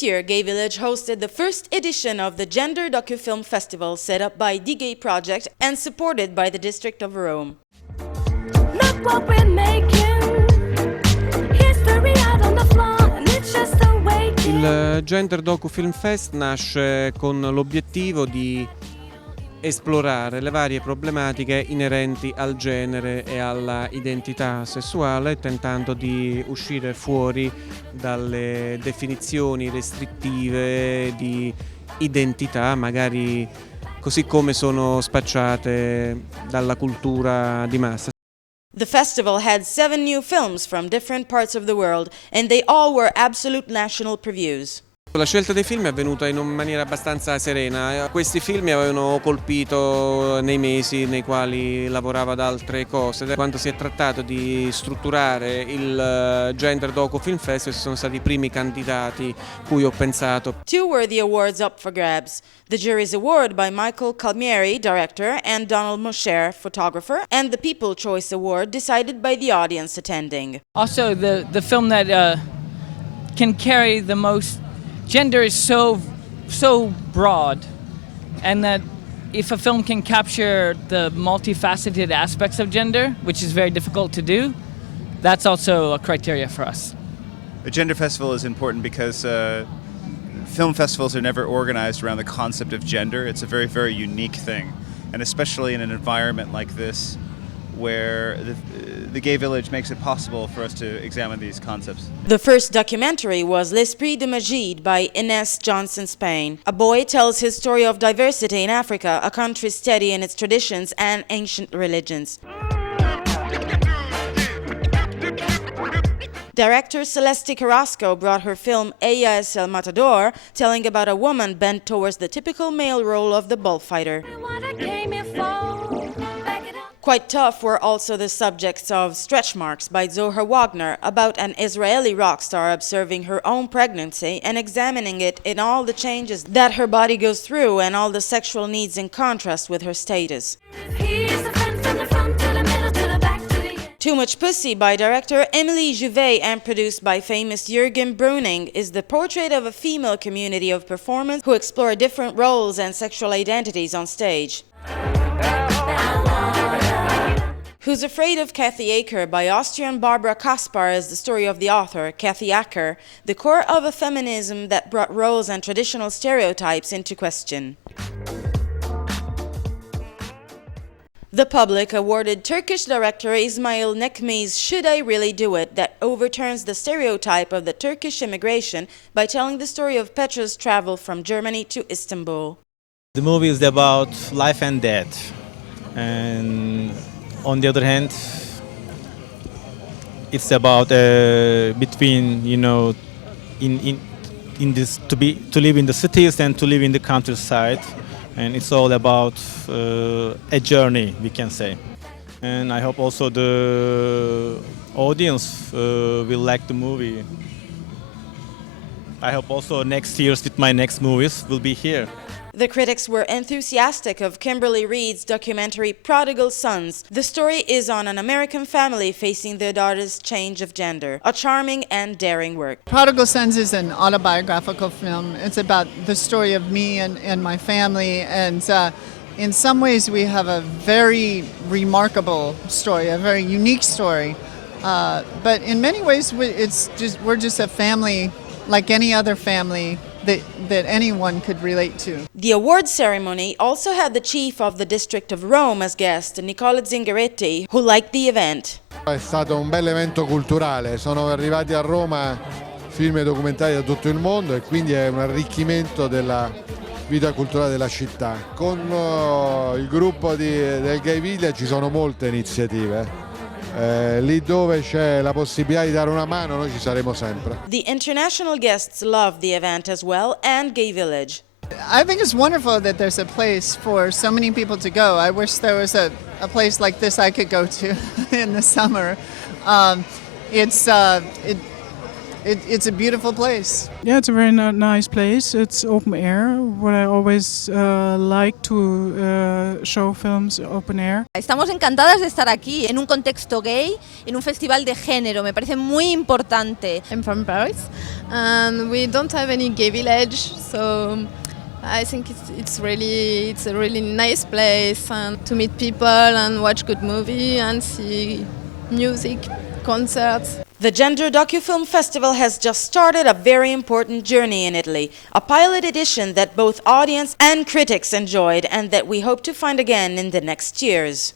This year, Gay Village hosted the first edition of the Gender Docufilm Festival set up by The Gay Project and supported by the District of Rome. Look what we're making. History out on the floor, and it's just awakening. Il Gender Docufilm Fest nasce con l'obiettivo di esplorare le varie problematiche inerenti al genere e alla identità sessuale, tentando di uscire fuori dalle definizioni restrittive di identità, magari così come sono spacciate dalla cultura di massa. The festival had 7 new films from different parts of the world, and they all were absolute national previews. La scelta dei film è avvenuta in una maniera abbastanza serena. Questi film mi avevano colpito nei mesi nei quali lavoravo ad altre cose. Quando si è trattato di strutturare il Gender Docu Film Festival sono stati i primi candidati cui ho pensato. 2 were the awards up for grabs. The Jury's Award by Michael Calmieri, director, and Donald Mosher, photographer, and the People Choice Award decided by the audience attending. Also, the film that can carry the most gender is so broad, and that if a film can capture the multifaceted aspects of gender, which is very difficult to do, that's also a criteria for us. The Gender Festival is important because film festivals are never organized around the concept of gender. It's a very, very unique thing, and especially in an environment like this, where the Gay Village makes it possible for us to examine these concepts. The first documentary was L'Esprit de Magie by Ines Johnson Spain. A boy tells his story of diversity in Africa, a country steady in its traditions and ancient religions. Director Celeste Carrasco brought her film Ella es el Matador, telling about a woman bent towards the typical male role of the bullfighter. What I came here for. Back it up. Quite tough were also the subjects of Stretch Marks by Zohar Wagner, about an Israeli rock star observing her own pregnancy and examining it in all the changes that her body goes through and all the sexual needs in contrast with her status. He's the friend from the front to the middle to the back to the end. Too Much Pussy by director Emily Jouvet and produced by famous Jürgen Bruning is the portrait of a female community of performers who explore different roles and sexual identities on stage. Who's Afraid of Kathy Acker by Austrian Barbara Kaspar is the story of the author, Kathy Acker, the core of a feminism that brought roles and traditional stereotypes into question. The public awarded Turkish director Ismail Nekmi's Should I Really Do It, that overturns the stereotype of the Turkish immigration by telling the story of Petra's travel from Germany to Istanbul. The movie is about life and death, and on the other hand, it's about between in this to live in the cities and to live in the countryside, and it's all about a journey, we can say. And I hope also the audience will like the movie. I hope also next year's with my next movies will be here. The critics were enthusiastic of Kimberly Reed's documentary Prodigal Sons. The story is on an American family facing their daughter's change of gender. A charming and daring work. Prodigal Sons is an autobiographical film. It's about the story of me and my family, and in some ways we have a very remarkable story, a very unique story. But in many ways we're just a family like any other family that anyone could relate to. The awards ceremony also had the chief of the District of Rome as guest, Nicola Zingaretti, who liked the event. È stato un bel evento culturale, sono arrivati a Roma film e documentari da tutto il mondo e quindi è un arricchimento della vita culturale della città. Con il gruppo del Gay Village ci sono molte iniziative. Lì dove c'è la possibilità di dare una mano noi ci saremo sempre. The international guests loved the event as well, and Gay Village. I think it's wonderful that there's a place for so many people to go. I wish there was a place like this I could go to in the summer. it's a beautiful place. Yeah, it's a very nice place. It's open air. What I always like to show films open air. Estamos encantadas de estar aquí en un contexto gay, en un festival de género. Me parece muy importante. I'm from Paris, and we don't have any gay village, so I think it's a really nice place and to meet people and watch good movie and see music, concerts. The Gender Docufilm Festival has just started a very important journey in Italy, a pilot edition that both audience and critics enjoyed and that we hope to find again in the next years.